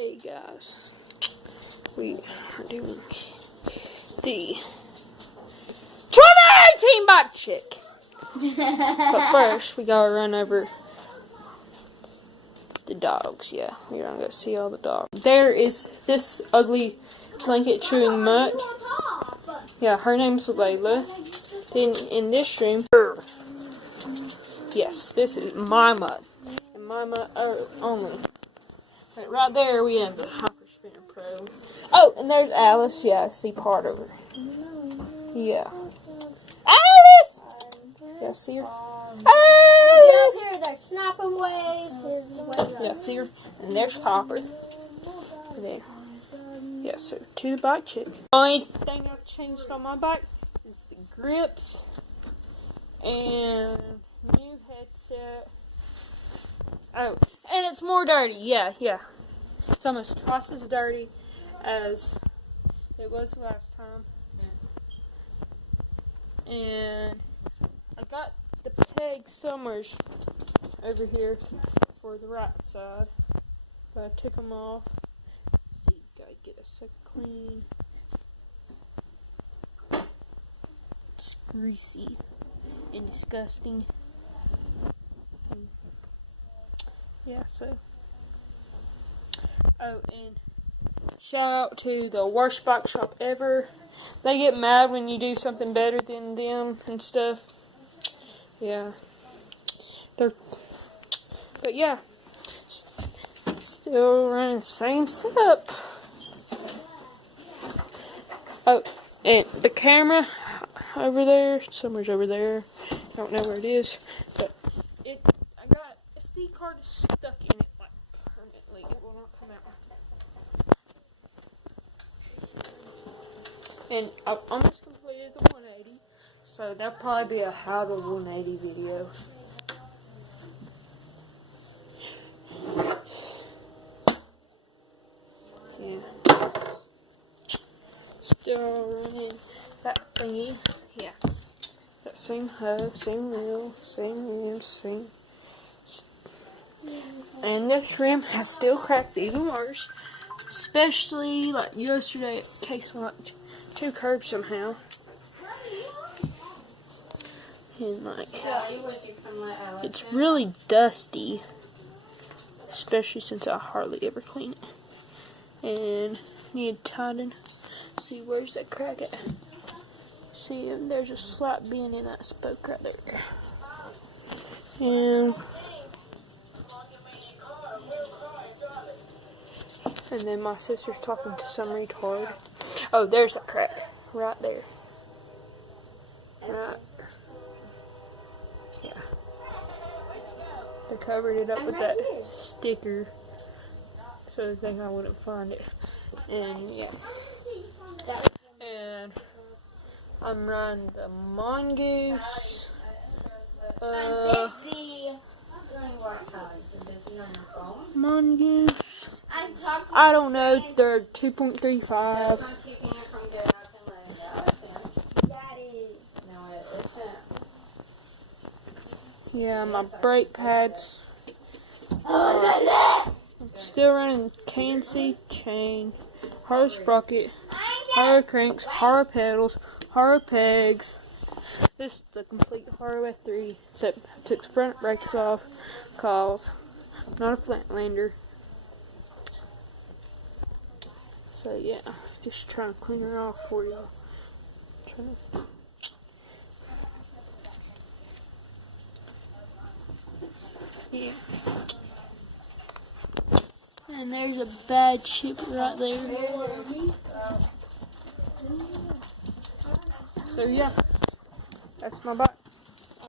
Today, guys, we are doing the 2018 bike check. But first, we gotta run over the dogs. Yeah, we're gonna go see all the dogs. There is this ugly blanket chewing mutt. Yeah, her name's Layla. Then in this room, yes, this is my mutt. And my mutt only. But right there we have the Hyper Spinner Pro. Oh, and there's Alice. Yeah, I see part of her. Yeah. Alice! Yeah, see her? Alice! Here, they're snapping waves. Yeah, see her? And there's Copper. There. Yeah, so to the bike check. The only thing I've changed on my bike is the grips and new headset. Oh, and it's more dirty. Yeah. It's almost twice as dirty as it was last time. And I got the peg somewhere over here for the right side, but I took them off. You gotta get a second clean. It's greasy and disgusting. Yeah, so. Oh, and shout out to the worst bike shop ever. They get mad when you do something better than them and stuff. Yeah. But yeah. Still running the same setup. Oh, and the camera over there, somewhere's over there. I don't know where it is, but I got a SD card stuck in it like permanently. It will not come out. And I've almost completed the 180, so that'll probably be a how to 180 video. Yeah. Still running that thingy. Yeah. That same hub, same wheel, same rims, same. And this rim has still cracked even worse. Especially like yesterday, case locked 2 curbs somehow. And like, it's really dusty. Especially since I hardly ever clean it. And need to tighten. See, where's that crack at? See, there's a slight bend in that spoke right there. And then my sister's talking to some retard. Oh, there's a crack. Right there. Right. Yeah. They covered it up with that sticker. So they think I wouldn't find it. And yeah. And I'm running the Mongoose. Mongoose. I don't know. They're 2.35. Yeah, my brake pads. Still running KNC chain, Haro sprocket, Haro cranks, Haro pedals, Haro pegs. This is the complete Haro F3, except I took the front brakes off, cause I'm not a Flatlander. So yeah, just trying to clean her off for y'all. Yeah. And there's a bad chip right there. So yeah, that's my bike.